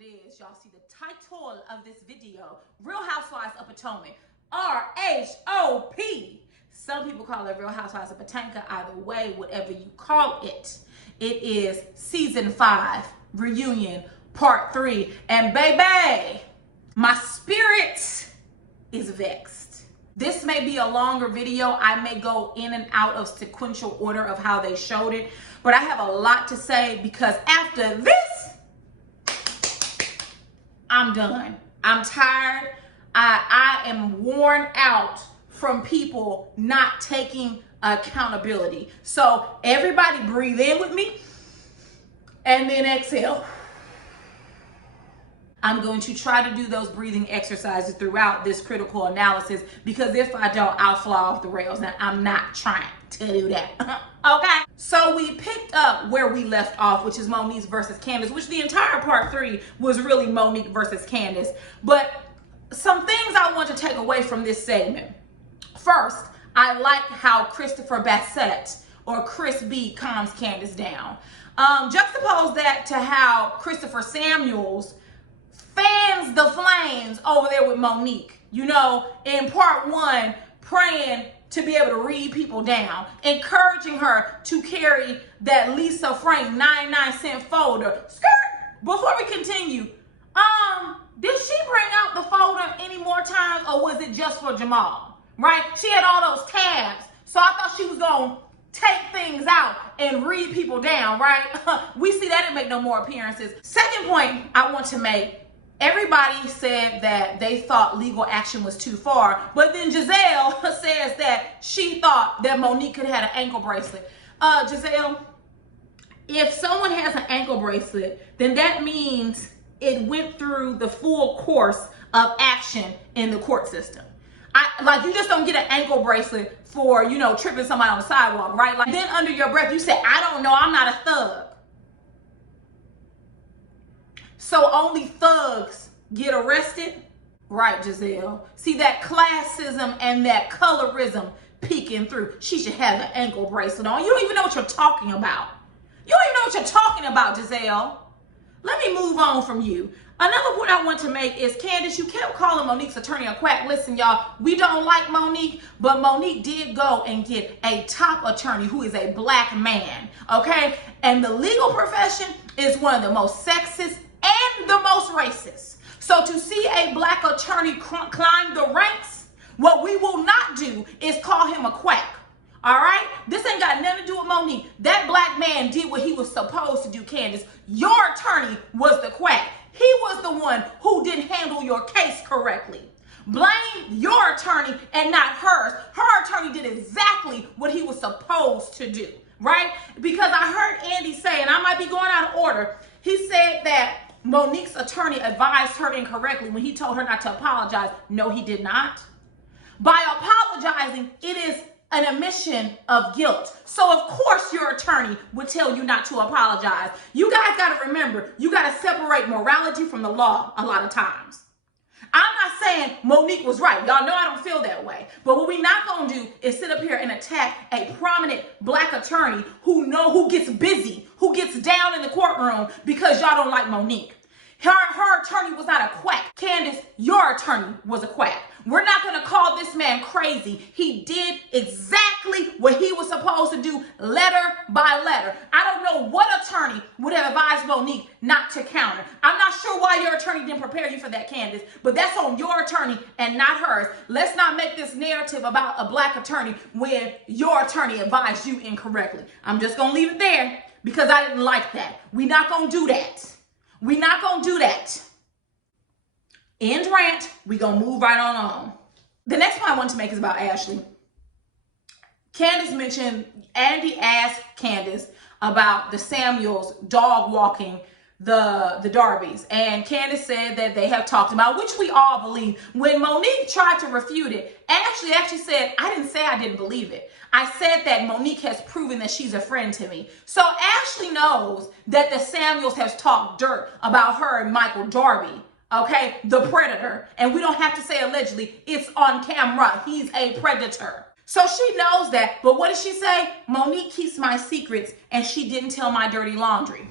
it is. Y'all see the title of this video, Real Housewives of Potomac, RHOP. Some people call it Real Housewives of Potomac. Either way, whatever you call it, it is season 5, reunion, part 3. And baby, my spirit is vexed. This may be a longer video. I may go in and out of sequential order of how they showed it, but I have a lot to say because after this, I'm done. I'm tired. I am worn out from people not taking accountability. So everybody breathe in with me and then exhale. I'm going to try to do those breathing exercises throughout this critical analysis because if I don't, I'll fly off the rails. Now, I'm not trying to do that. Okay? So we picked up where we left off, which is Monique versus Candace, which the entire part 3 was really Monique versus Candace. But some things I want to take away from this segment. First, I like how Christopher Bassett, or Chris B, calms Candace down. Juxtapose that to how Christopher Samuels fans the flames over there with Monique. You know, in part 1, praying to be able to read people down, encouraging her to carry that Lisa Frank 99-cent folder. Skirt! Before we continue, did she bring out the folder any more times or was it just for Jamal? Right? She had all those tabs. So I thought she was going to take things out and read people down, right? We see that didn't make no more appearances. Second point I want to make. Everybody said that they thought legal action was too far, but then Giselle says that she thought that Monique could have had an ankle bracelet. Giselle, if someone has an ankle bracelet, then that means it went through the full course of action in the court system. Like, you just don't get an ankle bracelet for, you know, tripping somebody on the sidewalk, right? Like, then under your breath, you say, I don't know, I'm not a thug. So only thugs get arrested? Right, Giselle. See that classism and that colorism peeking through. She should have an ankle bracelet on. You don't even know what you're talking about. You don't even know what you're talking about, Giselle. Let me move on from you. Another point I want to make is, Candace, you kept calling Monique's attorney a quack. Listen, y'all, we don't like Monique, but Monique did go and get a top attorney who is a black man, okay? And the legal profession is one of the most sexist and the most racist. So to see a black attorney climb the ranks, what we will not do is call him a quack. All right? This ain't got nothing to do with Monique. That black man did what he was supposed to do, Candace. Your attorney was the quack. He was the one who didn't handle your case correctly. Blame your attorney and not hers. Her attorney did exactly what he was supposed to do, right? Because I heard Andy say, and I might be going out of order, he said that Monique's attorney advised her incorrectly when he told her not to apologize. No, he did not. By apologizing, it is an admission of guilt. So of course your attorney would tell you not to apologize. You guys got to remember, you got to separate morality from the law a lot of times. I'm not saying Monique was right. Y'all know I don't feel that way. But what we're not going to do is sit up here and attack a prominent black attorney who gets busy, who gets down in the courtroom because y'all don't like Monique. Her attorney was not a quack. Candace, your attorney was a quack. We're not going to call this man crazy. He did exactly what he was supposed to do, letter by letter. I don't know what attorney would have advised Monique not to counter. I'm not sure why your attorney didn't prepare you for that, Candace, but that's on your attorney and not hers. Let's not make this narrative about a black attorney when your attorney advised you incorrectly. I'm just going to leave it there because I didn't like that. We're not going to do that. We're not going to do that. End rant. We're going to move right on. The next point I want to make is about Ashley. Candace mentioned, Andy asked Candace about the Samuels dog walking the Darbys. And Candace said that they have talked about, which we all believe. When Monique tried to refute it, Ashley actually said, I didn't say I didn't believe it. I said that Monique has proven that she's a friend to me. So Ashley knows that the Samuels has talked dirt about her and Michael Darby, okay, the predator. And we don't have to say allegedly, it's on camera. He's a predator. So she knows that. But what did she say? Monique keeps my secrets and she didn't tell my dirty laundry.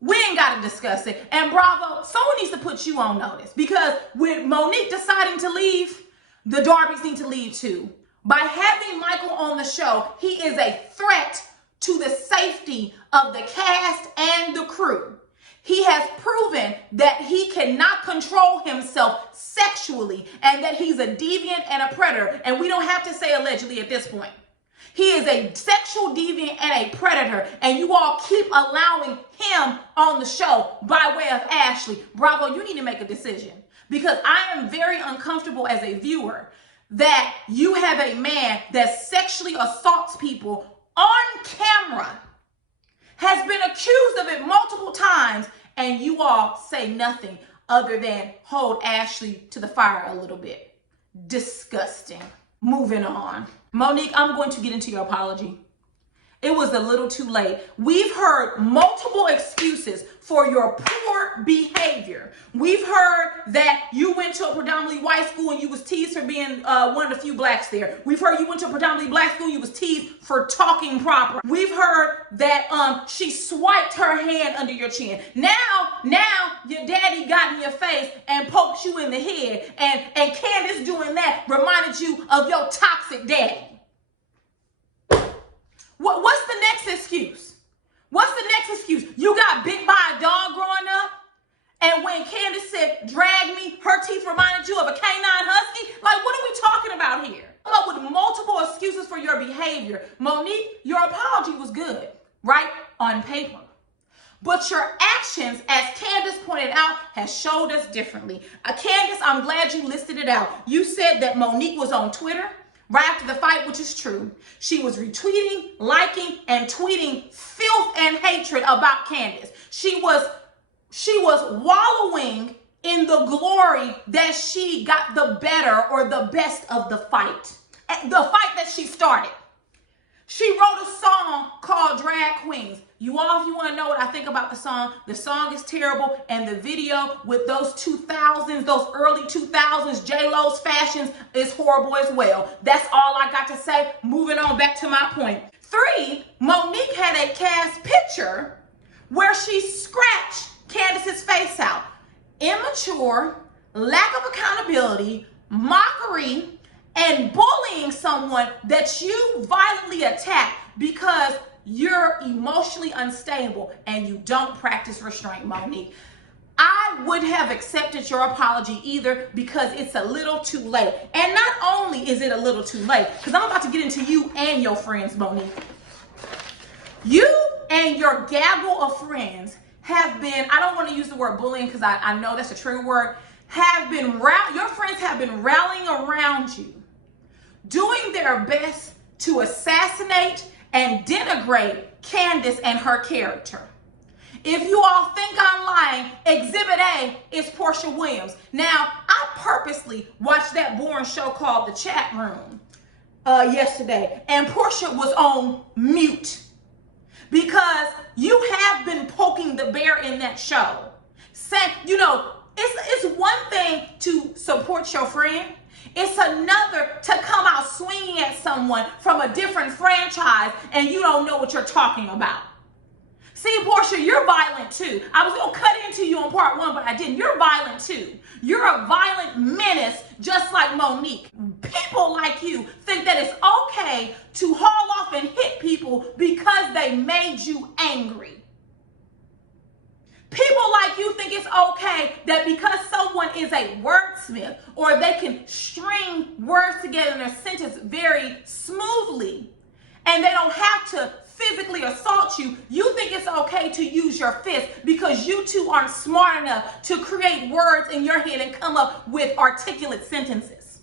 We ain't got to discuss it. And Bravo, someone needs to put you on notice, because with Monique deciding to leave, the Darbys need to leave too. By having Michael on the show, he is a threat to the safety of the cast and the crew. He has proven that he cannot control himself sexually and that he's a deviant and a predator. And we don't have to say allegedly at this point. He is a sexual deviant and a predator, and you all keep allowing him on the show by way of Ashley. Bravo, you need to make a decision, because I am very uncomfortable as a viewer that you have a man that sexually assaults people on camera, has been accused of it multiple times, and you all say nothing other than hold Ashley to the fire a little bit. Disgusting. Moving on. Monique, I'm going to get into your apology. It was a little too late. We've heard multiple excuses for your poor behavior. We've heard that you went to a predominantly white school and you was teased for being one of the few blacks there. We've heard you went to a predominantly black school and you was teased for talking proper. We've heard that she swiped her hand under your chin. Now your daddy got in your face and poked you in the head, and Candace doing that reminded you of your toxic daddy. What's the next excuse? What's the next excuse? You got bit by a dog growing up, and when Candace said, drag me, her teeth reminded you of a canine husky? Like, what are we talking about here? Come up with multiple excuses for your behavior. Monique, your apology was good, right? On paper. But your actions, as Candace pointed out, has showed us differently. Candace, I'm glad you listed it out. You said that Monique was on Twitter right after the fight, which is true. She was retweeting, liking, and tweeting filth and hatred about Candace. She was wallowing in the glory that she got the better or the best of the fight that she started. She wrote a song called Drag Queens. You all, if you want to know what I think about the song is terrible, and the video with those 2000s, those early 2000s J-Lo's fashions is horrible as well. That's all I got to say. Moving on back to my point. 3, Monique had a cast picture where she scratched Candace's face out. Immature, lack of accountability, mockery, and bullying someone that you violently attack because you're emotionally unstable and you don't practice restraint, Monique. I wouldn't have accepted your apology either, because it's a little too late. And not only is it a little too late, because I'm about to get into you and your friends, Monique. You and your gaggle of friends have been, I don't want to use the word bullying because I know that's a trigger word, your friends have been rallying around you, doing their best to assassinate and denigrate Candace and her character. If you all think I'm lying, Exhibit A is Portia Williams. Now, I purposely watched that boring show called The Chat Room yesterday, and Portia was on mute because you have been poking the bear in that show. Saying, it's one thing to support your friend. It's another to come out swinging at someone from a different franchise and you don't know what you're talking about. See, Portia, you're violent too. I was going to cut into you on part 1, but I didn't. You're violent too. You're a violent menace, just like Monique. People like you think that it's okay to haul off and hit people because they made you angry. People like you think it's okay that because someone is a wordsmith or they can string words together in a sentence very smoothly and they don't have to physically assault you, you think it's okay to use your fist because you two aren't smart enough to create words in your head and come up with articulate sentences.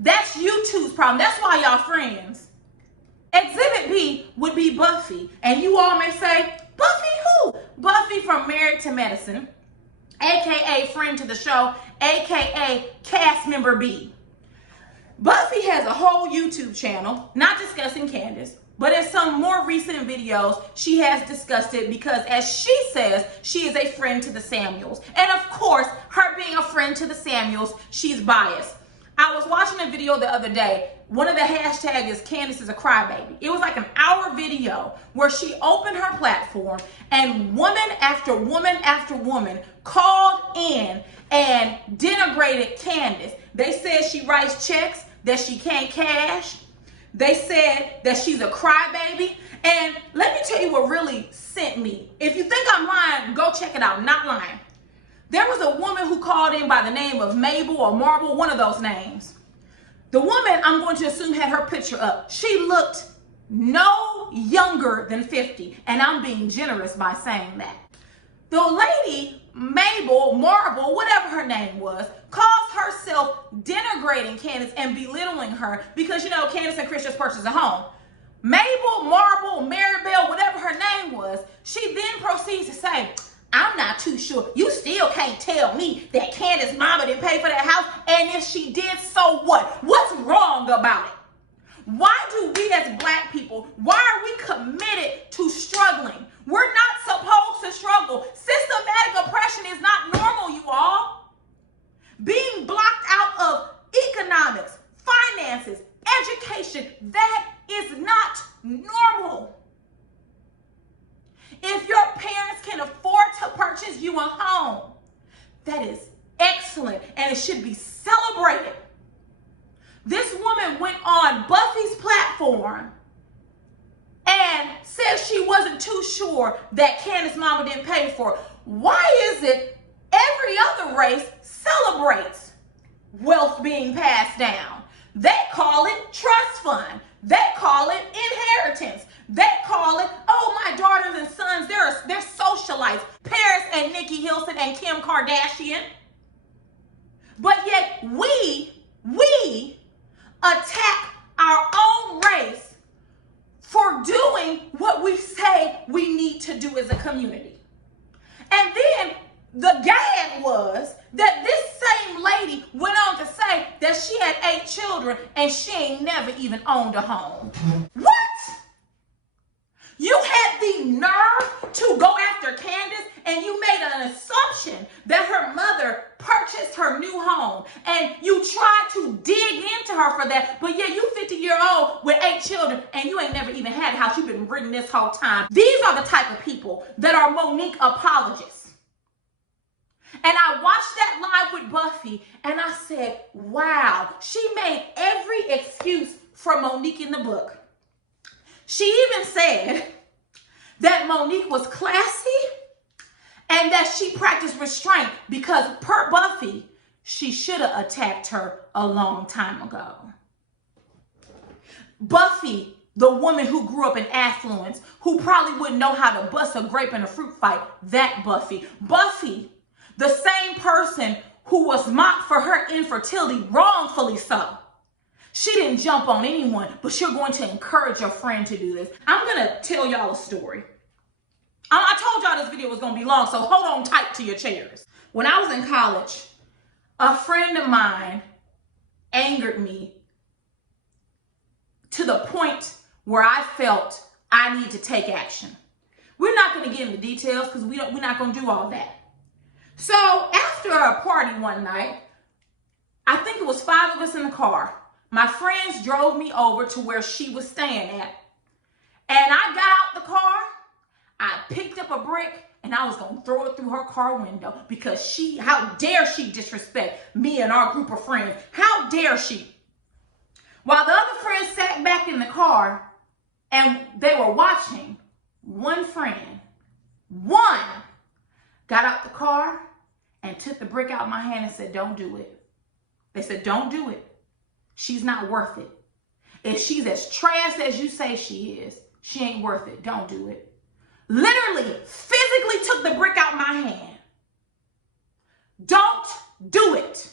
That's you two's problem. That's why y'all friends. Exhibit B would be Buffy. And you all may say, Buffy who? Buffy from Married to Medicine, aka friend to the show, aka cast member B. Buffy has a whole YouTube channel, not discussing Candace, but in some more recent videos, she has discussed it because, as she says, she is a friend to the Samuels. And of course, her being a friend to the Samuels, she's biased. I was watching a video the other day one of the hashtags is Candace is a crybaby. It was like an hour video where she opened her platform and woman after woman after woman called in and denigrated Candace. They said she writes checks that she can't cash. They said that she's a crybaby. And let me tell you what really sent me. If you think I'm lying, go check it out. I'm not lying. There was a woman who called in by the name of Mabel or Marble, one of those names. The woman, I'm going to assume, had her picture up. She looked no younger than 50, and I'm being generous by saying that. The lady, Mabel, Marble, whatever her name was, calls herself denigrating Candace and belittling her because, you know, Candace and Chris just purchased a home. Mabel, Marble, Maribel, whatever her name was, she then proceeds to say, I'm not too sure. You still can't tell me that Candace's mama didn't pay for that house. And if she did, so what? What's wrong about it? Why do we as black people, why are we committed to struggling? We're not supposed to struggle. Systematic oppression is not normal, you all. Being blocked out of economics, finances, education, that is not normal. If your parents can afford to purchase you a home, that is excellent and it should be celebrated. This woman went on Buffy's platform and said she wasn't too sure that Candace's mama didn't pay for it. Why is it every other race celebrates wealth being passed down? They call it trust fund. They call it inheritance. They call it, oh, my daughters and sons, they're socialites. Paris and Nikki Hilton and Kim Kardashian. But yet we attack our own race for doing what we say we need to do as a community. And then the gag was that this same lady went on to say that she had 8 children and she ain't never even owned a home. What? You had the nerve to go after Candace and you made an assumption that her mother purchased her new home and you tried to dig into her for that, but yeah, you 50-year-old with 8 children and you ain't never even had a house. You've been ridden this whole time. These are the type of people that are Monique apologists. And I watched that live with Buffy and I said, wow, she made every excuse for Monique in the book. She even said that Monique was classy and that she practiced restraint because per Buffy, she should have attacked her a long time ago. Buffy, the woman who grew up in affluence, who probably wouldn't know how to bust a grape in a fruit fight, that Buffy. Buffy, the same person who was mocked for her infertility, wrongfully so. She didn't jump on anyone, but you're going to encourage your friend to do this. I'm going to tell y'all a story. I told y'all this video was going to be long, so hold on tight to your chairs. When I was in college, a friend of mine angered me to the point where I felt I need to take action. We're not going to get into details because we're not going to do all that. So after a party one night, I think it was 5 of us in the car. My friends drove me over to where she was staying at. And I got out the car, I picked up a brick, and I was going to throw it through her car window because how dare she disrespect me and our group of friends? How dare she? While the other friends sat back in the car and they were watching, one friend, got out the car and took the brick out of my hand and said, don't do it. They said, don't do it. She's not worth it. If she's as trash as you say she is, she ain't worth it. Don't do it. Literally, physically took the brick out my hand. Don't do it.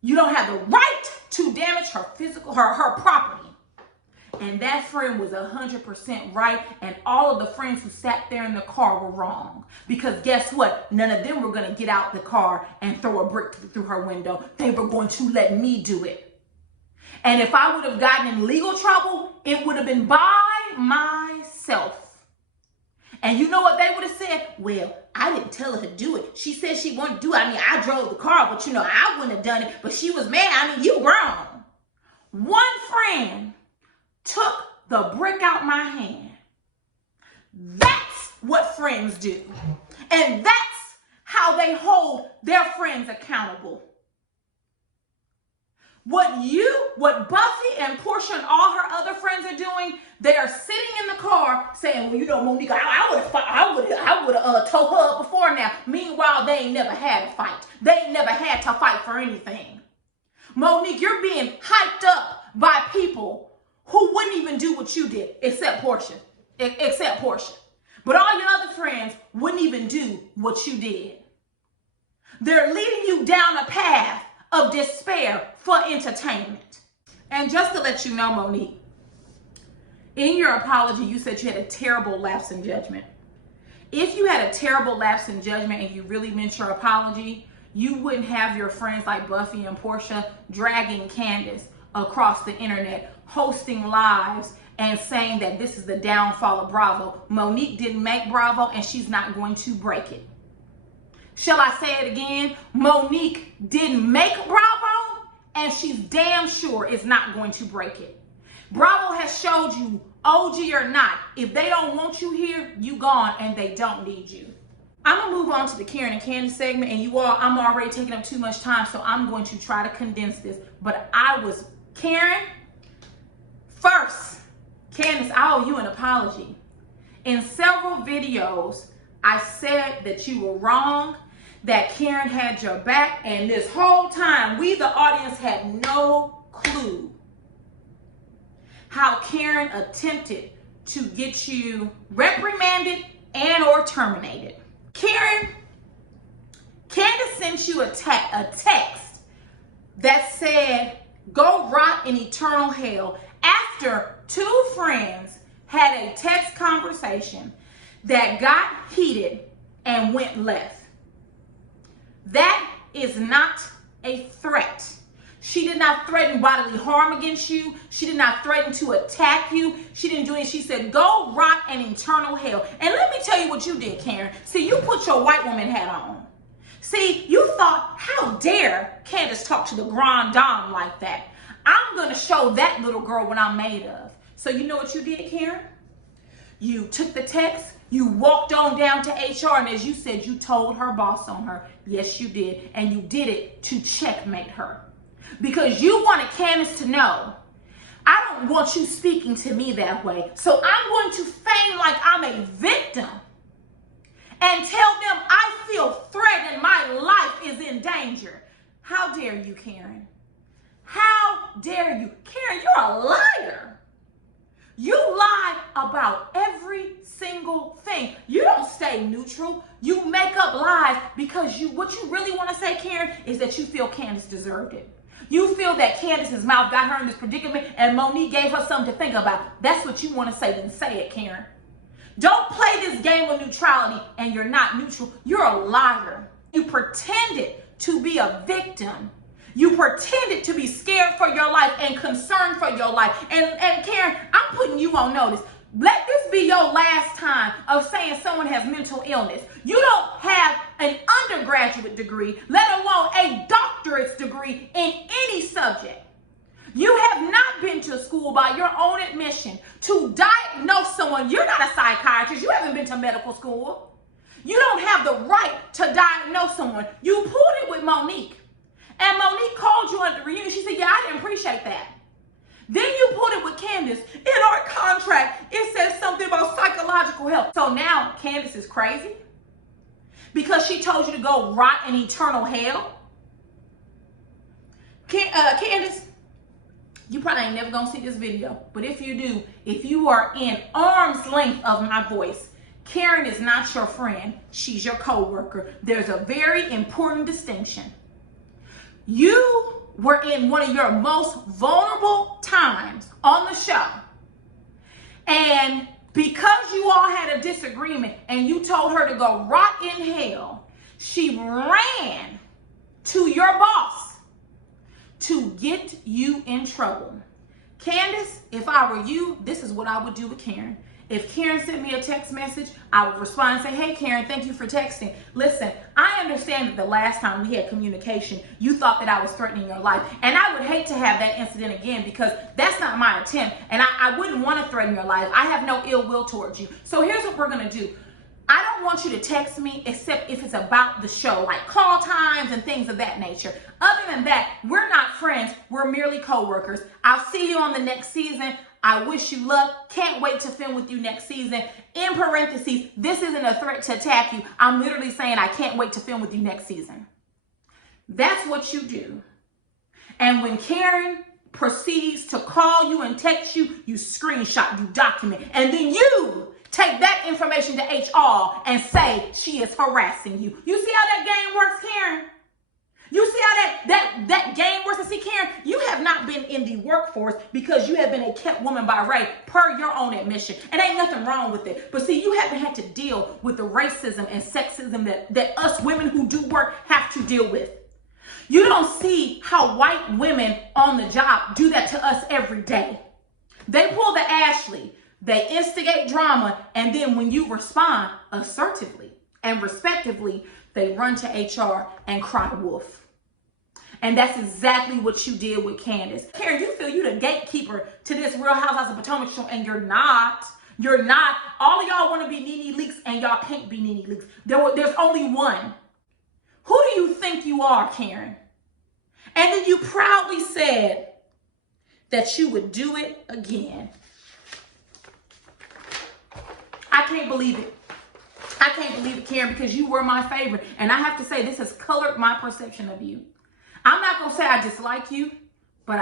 You don't have the right to damage her property. And that friend was 100% right. And all of the friends who sat there in the car were wrong. Because guess what? None of them were going to get out the car and throw a brick through her window. They were going to let me do it. And if I would have gotten in legal trouble, it would have been by myself. And you know what they would have said? Well, I didn't tell her to do it. She said she wanted to do it. I mean, I drove the car, but I wouldn't have done it. But she was mad. I mean, you grown. One friend took the brick out my hand. That's what friends do. And that's how they hold their friends accountable. What Buffy and Portia and all her other friends are doing, they are sitting in the car saying, well, you know, Monique, I would have towed her up before now. Meanwhile, they ain't never had a fight. They ain't never had to fight for anything. Monique, you're being hyped up by people who wouldn't even do what you did, except Portia. But all your other friends wouldn't even do what you did. They're leading you down a path of despair for entertainment. And just to let you know, Monique, in your apology, you said you had a terrible lapse in judgment. If you had a terrible lapse in judgment and you really meant your apology, you wouldn't have your friends like Buffy and Portia dragging Candace across the internet, hosting lives and saying that this is the downfall of Bravo. Monique didn't make Bravo and she's not going to break it. Shall I say it again? Monique didn't make Bravo and she's damn sure is not going to break it. Bravo has showed you, OG or not, if they don't want you here, you gone and they don't need you. I'm going to move on to the Karen and Candace segment, and you all, I'm already taking up too much time, so I'm going to try to condense this. But Karen, first, Candace, I owe you an apology. In several videos, I said that you were wrong, that Karen had your back, and this whole time, we, the audience, had no clue how Karen attempted to get you reprimanded and or terminated. Karen, Candace sent you a text that said, go rot in eternal hell, after two friends had a text conversation that got heated and went left. That is not a threat. She did not threaten bodily harm against you. She did not threaten to attack you. She didn't do it. She said, go rot in eternal hell. And let me tell you what you did, Karen. See, you put your white woman hat on. See, you thought, how dare Candace talk to the grand dame like that? I'm going to show that little girl what I'm made of. So you know what you did, Karen? You took the text, you walked on down to HR, and as you said, you told her boss on her. Yes, you did. And you did it to checkmate her. Because you wanted Candace to know, I don't want you speaking to me that way. So I'm going to feign like I'm a victim and tell them I feel threatened, my life is in danger. How dare you, Karen? How dare you? Karen, you're a liar. You lie about every single thing. You don't stay neutral. You make up lies because what you really want to say, Karen, is that you feel Candace deserved it. You feel that Candace's mouth got her in this predicament and Monique gave her something to think about. That's what you want to say, then say it, Karen. Don't play this game of neutrality and you're not neutral. You're a liar. You pretended to be a victim. You pretended to be scared for your life and concerned for your life. And Karen, I'm putting you on notice. Let this be your last time of saying someone has mental illness. You don't have an undergraduate degree, let alone a doctorate's degree in any subject. You have not been to school by your own admission to diagnose someone. You're not a psychiatrist. You haven't been to medical school. You don't have the right to diagnose someone. You pulled it with Monique. And Monique called you at the reunion. She said, yeah, I didn't appreciate that. Then you put it with Candace. In our contract, it says something about psychological help. So now Candace is crazy because she told you to go rot in eternal hell. Candace, you probably ain't never gonna see this video, but if you do, if you are in arm's length of my voice, Karen is not your friend. She's your co-worker. There's a very important distinction. You were in one of your most vulnerable times on the show. And because you all had a disagreement and you told her to go rot in hell, she ran to your boss to get you in trouble. Candace, if I were you, this is what I would do with Karen. If Karen sent me a text message, I would respond and say, hey, Karen, thank you for texting. Listen, I understand that the last time we had communication, you thought that I was threatening your life. And I would hate to have that incident again because that's not my intent. And I wouldn't want to threaten your life. I have no ill will towards you. So here's what we're going to do. I don't want you to text me except if it's about the show, like call times and things of that nature. Other than that, we're not friends. We're merely co-workers. I'll see you on the next season. I wish you luck. Can't wait to film with you next season. In parentheses, this isn't a threat to attack you. I'm literally saying I can't wait to film with you next season. That's what you do. And when Karen proceeds to call you and text you, you screenshot, you document, and then you take that information to HR and say she is harassing you. You see how that game works, Karen? You see how that game works? And see, Karen, you have not been in the workforce because you have been a kept woman by right, per your own admission. And ain't nothing wrong with it. But see, you haven't had to deal with the racism and sexism that us women who do work have to deal with. You don't see how white women on the job do that to us every day. They pull the Ashley. They instigate drama, and then when you respond assertively and respectively, they run to HR and cry wolf. And that's exactly what you did with Candace. Karen, you feel you the gatekeeper to this Real Housewives of Potomac show, and you're not. You're not. All of y'all want to be Nene Leakes, and y'all can't be Nene Leakes. There's only one. Who do you think you are, Karen? And then you proudly said that you would do it again. I can't believe it. I can't believe it, Karen, because you were my favorite. And I have to say, this has colored my perception of you. I'm not going to say I dislike you, but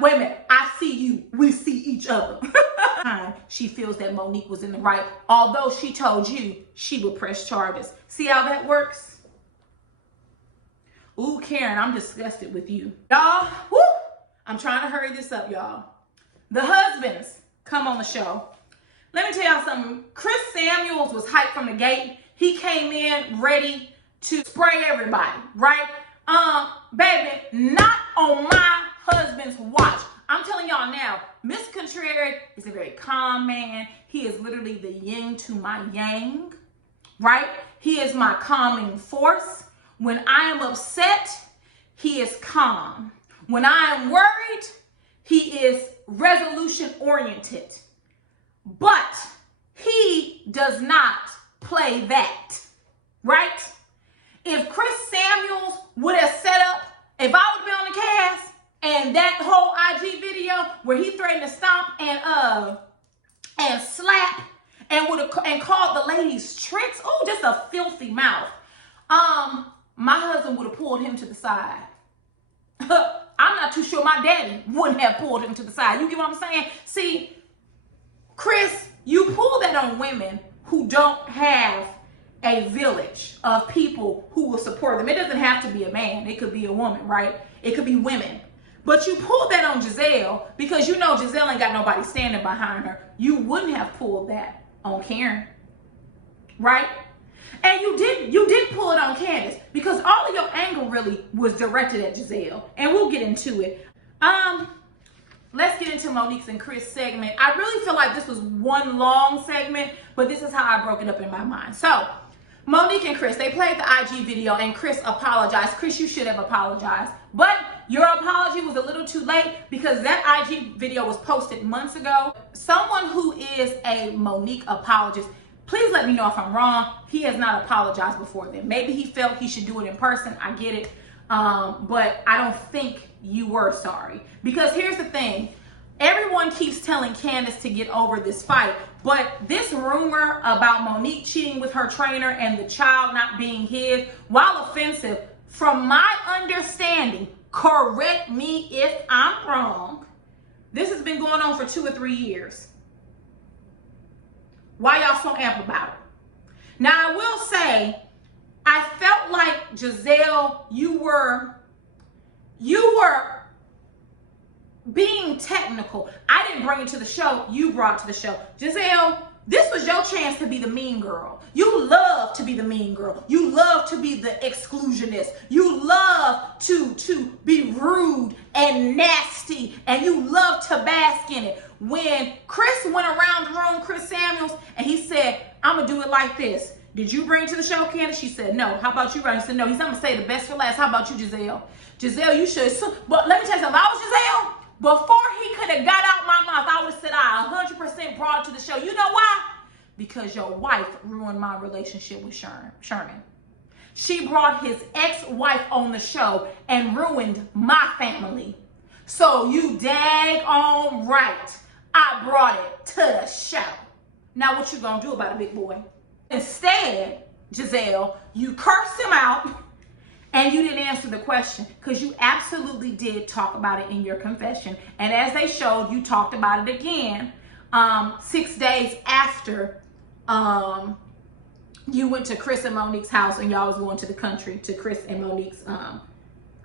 wait a minute, I see you. We see each other. She feels that Monique was in the right, although she told you she would press charges. See how that works? Ooh, Karen, I'm disgusted with you. Y'all, whoo, I'm trying to hurry this up, y'all. The husbands come on the show. Let me tell y'all something. Chris Samuels was hyped from the gate. He came in ready to spray everybody, right? Baby, not on my husband's watch. I'm telling y'all now, Mr. Contrary is a very calm man. He is literally the yin to my yang, right? He is my calming force. When I am upset, he is calm. When I am worried, he is resolution oriented. But he does not play that, right? If Chris Samuels would have set up, if I would be on the cast and that whole IG video where he threatened to stomp and slap and called the ladies tricks, oh, just a filthy mouth. My husband would have pulled him to the side. I'm not too sure my daddy wouldn't have pulled him to the side. You get what I'm saying? See, Chris, you pull that on women who don't have a village of people who will support them. It doesn't have to be a man. It could be a woman, right? It could be women. But you pull that on Giselle because you know Giselle ain't got nobody standing behind her. You wouldn't have pulled that on Karen, right? And you did pull it on Candace because all of your anger really was directed at Giselle. And we'll get into it. Let's get into Monique's and Chris segment. I really feel like this was one long segment, but this is how I broke it up in my mind. So, Monique and Chris, they played the IG video and Chris apologized. Chris, you should have apologized. But your apology was a little too late because that IG video was posted months ago. Someone who is a Monique apologist, please let me know if I'm wrong. He has not apologized before then. Maybe he felt he should do it in person. I get it. But I don't think you were sorry. Because here's the thing. Everyone keeps telling Candace to get over this fight. But this rumor about Monique cheating with her trainer and the child not being his, while offensive, from my understanding, correct me if I'm wrong, this has been going on for 2 or 3 years. Why y'all so amp about it? Now, I will say, I felt like, Giselle, you were being technical. I didn't bring it to the show. You brought it to the show. Giselle, this was is your chance to be the mean girl. You love to be the mean girl. You love to be the exclusionist. You love to be rude and nasty, and you love to bask in it. When Chris went around the room, Chris Samuels, and he said, I'm going to do it like this. Did you bring it to the show, Candace? She said, no. How about you, Ryan? He said, no. He's going to say the best for last. How about you, Giselle? Giselle, you should. But let me tell you something. If I was Giselle, before he could have got out my mouth, I would have said I 100% brought it to the show. You know why? Because your wife ruined my relationship with Sherman. She brought his ex-wife on the show and ruined my family. So you daggone right, I brought it to the show. Now what you gonna do about it, big boy? Instead, Giselle, you cursed him out and you didn't answer the question, because you absolutely did talk about it in your confession. And as they showed, you talked about it again 6 days after you went to Chris and Monique's house and y'all was going to the country to Chris and Monique's,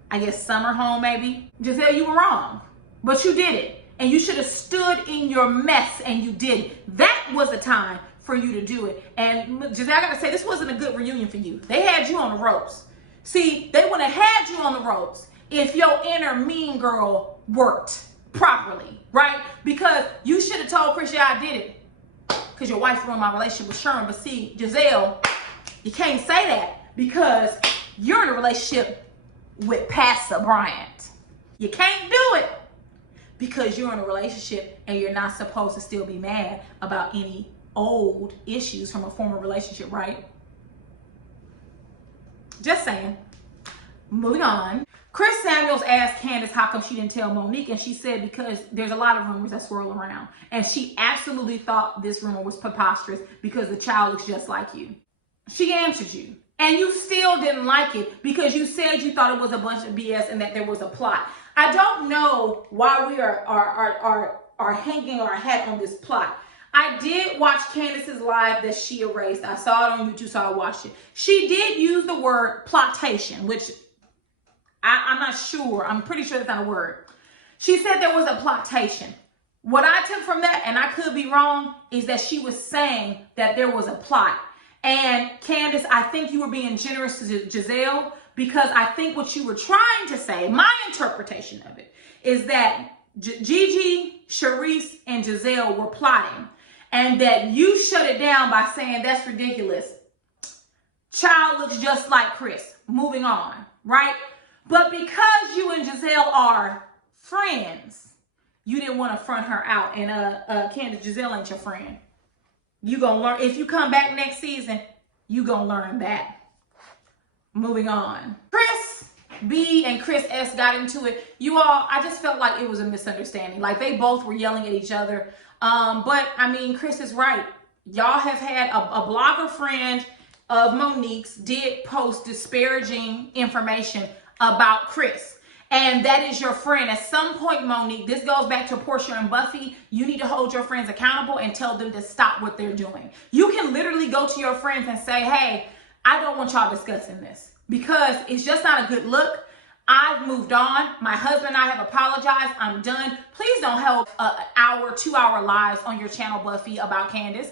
I guess, summer home maybe. Giselle, you were wrong, but you did it. And you should have stood in your mess and you didn't. That was the time for you to do it. And Giselle, I gotta say, this wasn't a good reunion for you. They had you on the ropes. See, they would have had you on the ropes if your inner mean girl worked properly, right? Because you should have told Chris, yeah, I did it, because your wife ruined my relationship with Sherman. But see, Giselle, you can't say that because you're in a relationship with Pastor Bryant. You can't do it because you're in a relationship and you're not supposed to still be mad about any old issues from a former relationship, right? Just saying. Moving on. Chris Samuels asked Candace how come she didn't tell Monique, and she said because there's a lot of rumors that swirl around, and she absolutely thought this rumor was preposterous because the child looks just like you. She answered you, and you still didn't like it because you said you thought it was a bunch of BS and that there was a plot. I don't know why we are hanging our hat on this plot. I did watch Candace's live that she erased. I saw it on YouTube, so I watched it. She did use the word plotation, which I'm not sure. I'm pretty sure that's not a word. She said there was a plotation. What I took from that, and I could be wrong, is that she was saying that there was a plot. And Candace, I think you were being generous to Giselle, because I think what you were trying to say, my interpretation of it, is that Gigi, Sharice, and Giselle were plotting, and that you shut it down by saying that's ridiculous. Child looks just like Chris. Moving on, right? But because you and Giselle are friends, you didn't want to front her out. And Candace, Giselle ain't your friend. You gonna learn. If you come back next season, you gonna learn that. Moving on. Chris B and Chris S got into it. You all, I just felt like it was a misunderstanding. Like they both were yelling at each other. But I mean, Chris is right. Y'all have had a blogger friend of Monique's did post disparaging information about Chris. And that is your friend. At some point, Monique, this goes back to Portia and Buffy. You need to hold your friends accountable and tell them to stop what they're doing. You can literally go to your friends and say, hey, I don't want y'all discussing this because it's just not a good look. I've moved on. My husband and I have apologized. I'm done. Please don't hold an hour, 2 hour lives on your channel, Buffy, about Candace.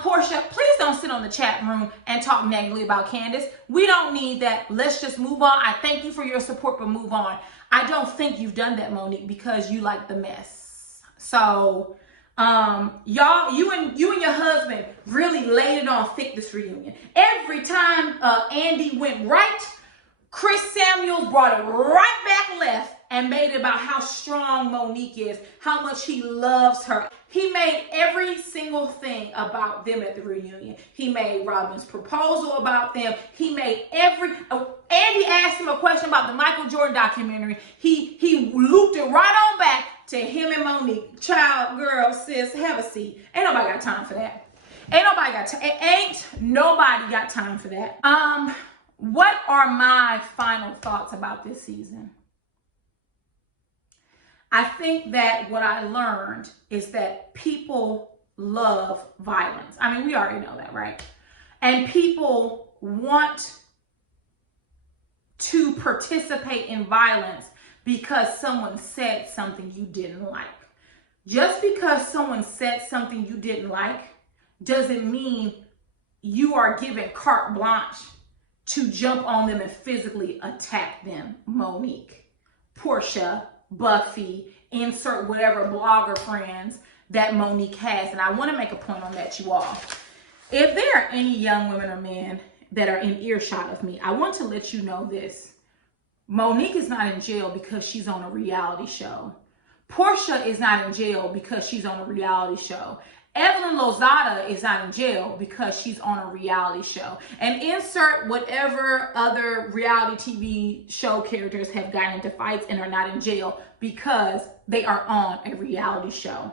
Portia, please don't sit on the chat room and talk negatively about Candace. We don't need that. Let's just move on. I thank you for your support, but move on. I don't think you've done that, Monique, because you like the mess. So, y'all, you and your husband really laid it on thick this reunion. Every time Andy went right, Chris Samuels brought it right back left and made it about how strong Monique is, how much he loves her. He made every single thing about them at the reunion. He made Robin's proposal about them. He made Andy asked him a question about the Michael Jordan documentary. He looped it right on back to him and Monique. Child, girl, sis, have a seat. Ain't nobody got time for that. Ain't nobody got time for that. What are my final thoughts about this season? I think that what I learned is that people love violence. I mean, we already know that, right? And people want to participate in violence because someone said something you didn't like. Just because someone said something you didn't like doesn't mean you are given carte blanche to jump on them and physically attack them. Monique, Portia, Buffy, insert whatever blogger friends that Monique has. And I want to make a point on that, you all. If there are any young women or men that are in earshot of me, I want to let you know this. Monique is not in jail because she's on a reality show. Portia is not in jail because she's on a reality show. Evelyn Lozada is not in jail because she's on a reality show. And insert whatever other reality TV show characters have gotten into fights and are not in jail because they are on a reality show.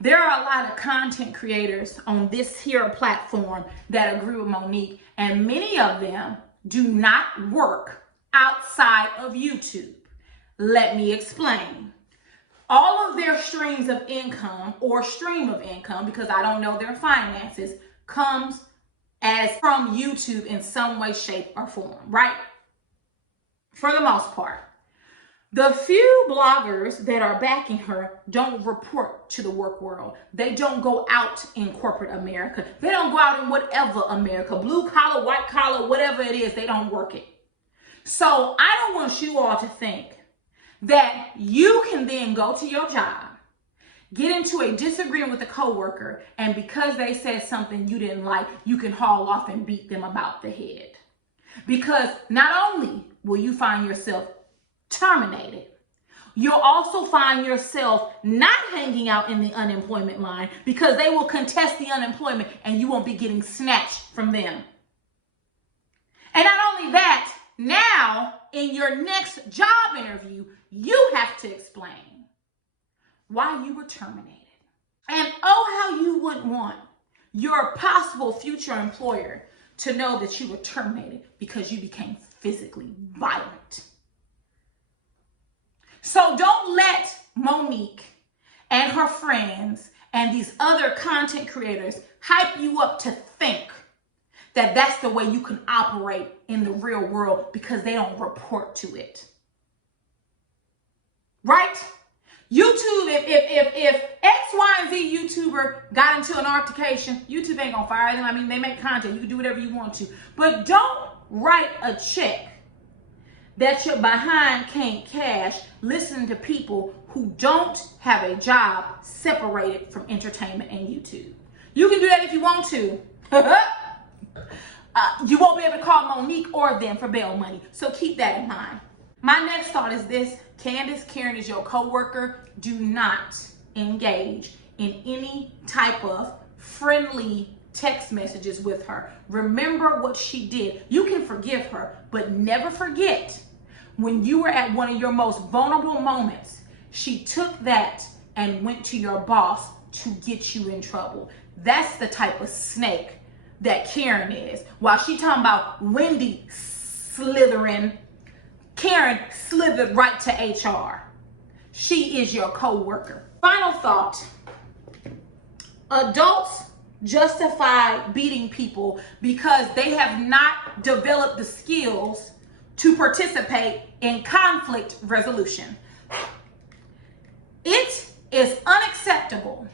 There are a lot of content creators on this here platform that agree with Monique, and many of them do not work outside of YouTube. Let me explain. All of their streams of income or stream of income, because I don't know their finances, comes as from YouTube in some way, shape, or form, right? For the most part. The few bloggers that are backing her don't report to the work world. They don't go out in corporate America. They don't go out in whatever America, blue collar, white collar, whatever it is, they don't work it. So I don't want you all to think that you can then go to your job, get into a disagreement with a coworker, and because they said something you didn't like, you can haul off and beat them about the head. Because not only will you find yourself terminated, you'll also find yourself not hanging out in the unemployment line because they will contest the unemployment and you won't be getting snatched from them. And not only that, now in your next job interview, you have to explain why you were terminated. And oh, how you wouldn't want your possible future employer to know that you were terminated because you became physically violent. So don't let Monique and her friends and these other content creators hype you up to think that that's the way you can operate in the real world because they don't report to it. Right? YouTube, if X, Y, and Z YouTuber got into an altercation, YouTube ain't gonna fire them. I mean, they make content. You can do whatever you want to. But don't write a check that your behind can't cash listening to people who don't have a job separated from entertainment and YouTube. You can do that if you want to. You won't be able to call Monique or them for bail money. So keep that in mind. My next thought is this. Candace, Karen is your coworker. Do not engage in any type of friendly text messages with her. Remember what she did. You can forgive her, but never forget when you were at one of your most vulnerable moments, she took that and went to your boss to get you in trouble. That's the type of snake that Karen is. While she talking about Wendy slithering, Karen slithered right to HR. She is your co-worker. Final thought. Adults justify beating people because they have not developed the skills to participate in conflict resolution. It is unacceptable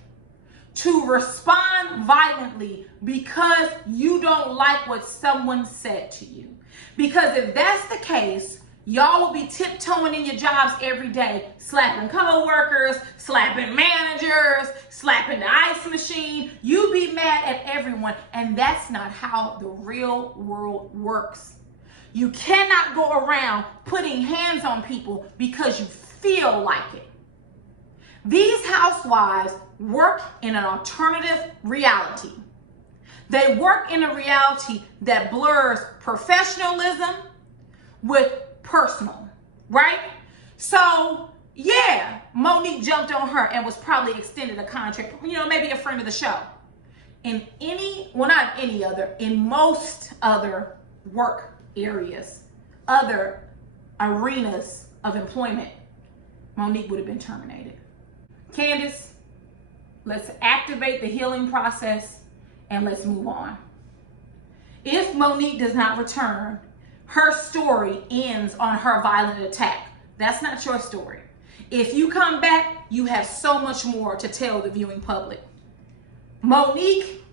to respond violently because you don't like what someone said to you. Because if that's the case, y'all will be tiptoeing in your jobs every day, slapping co-workers, slapping managers, slapping the ice machine. You be mad at everyone, and that's not how the real world works. You cannot go around putting hands on people because you feel like it. These housewives work in an alternative reality. They work in a reality that blurs professionalism with personal, right? So, yeah, Monique jumped on her and was probably extended a contract, maybe a friend of the show. In most other work areas, other arenas of employment, Monique would have been terminated. Candace, let's activate the healing process and let's move on. If Monique does not return, her story ends on her violent attack. That's not your story. If you come back, you have so much more to tell the viewing public. Monique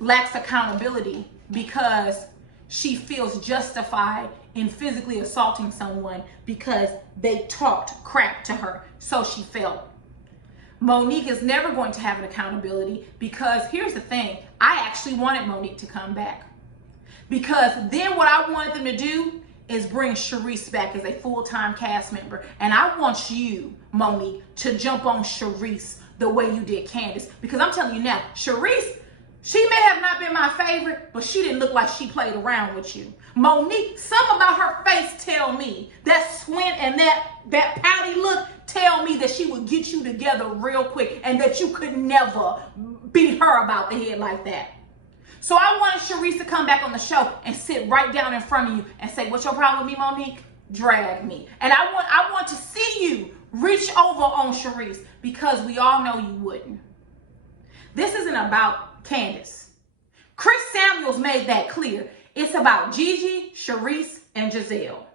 lacks accountability because she feels justified in physically assaulting someone because they talked crap to her, so she felt. Monique is never going to have an accountability because here's the thing, I actually wanted Monique to come back. Because then what I wanted them to do is bring Sharice back as a full-time cast member. And I want you, Monique, to jump on Sharice the way you did Candace. Because I'm telling you now, Sharice, she may have not been my favorite, but she didn't look like she played around with you. Monique, something about her face tell me, that squint and that pouty look tell me that she would get you together real quick and that you could never beat her about the head like that. So I wanted Sharice to come back on the show and sit right down in front of you and say, what's your problem with me, Monique? Drag me. And I want to see you reach over on Sharice because we all know you wouldn't. This isn't about Candace. Chris Samuels made that clear. It's about Gigi, Sharice, and Giselle.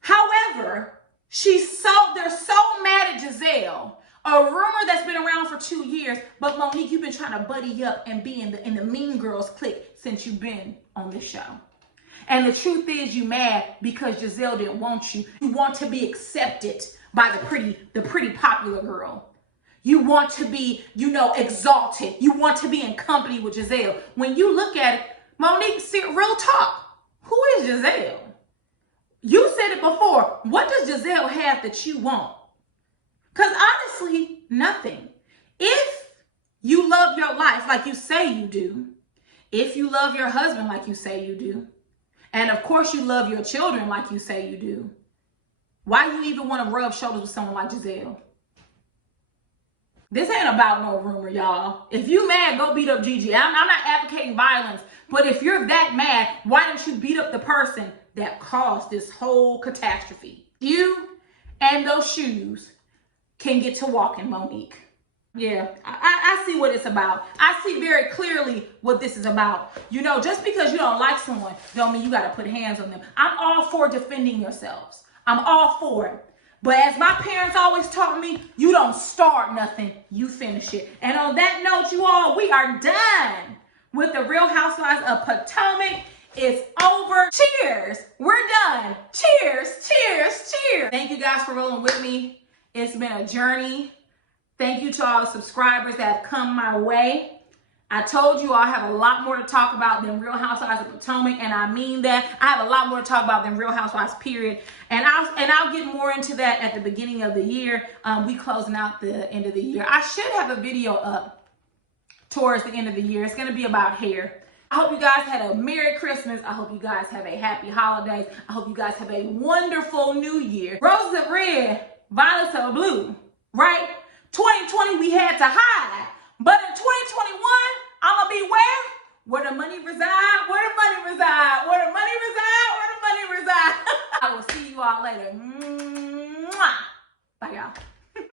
However, they're so mad at Giselle. A rumor that's been around for 2 years, but Monique, you've been trying to buddy up and be in the Mean Girls clique since you've been on this show. And the truth is you mad because Giselle didn't want you. You want to be accepted by the pretty popular girl. You want to be, exalted. You want to be in company with Giselle. When you look at it, Monique, real talk. Who is Giselle? You said it before. What does Giselle have that you want? Because honestly, nothing. If you love your life like you say you do, if you love your husband like you say you do, and of course you love your children like you say you do, why do you even want to rub shoulders with someone like Giselle? This ain't about no rumor, y'all. If you mad, go beat up Gigi. I'm not advocating violence, but if you're that mad, why don't you beat up the person that caused this whole catastrophe? You and those shoes can get to walking, Monique. Yeah, I see what it's about. I see very clearly what this is about. Just because you don't like someone don't mean you got to put hands on them. I'm all for defending yourselves. I'm all for it. But as my parents always taught me, you don't start nothing, you finish it. And on that note, you all, we are done with the Real Housewives of Potomac. It's over. Cheers. We're done. Cheers, cheers, cheers. Thank you guys for rolling with me. It's been a journey. Thank you to all the subscribers that have come my way. I told you I have a lot more to talk about than Real Housewives of Potomac, and I mean that. I have a lot more to talk about than Real Housewives, period. And I'll get more into that at the beginning of the year. We closing out the end of the year. I should have a video up towards the end of the year. It's going to be about hair. I hope you guys had a Merry Christmas. I hope you guys have a happy holidays. I hope you guys have a wonderful new year. Roses are red, violets are blue, right? 2020 we had to hide.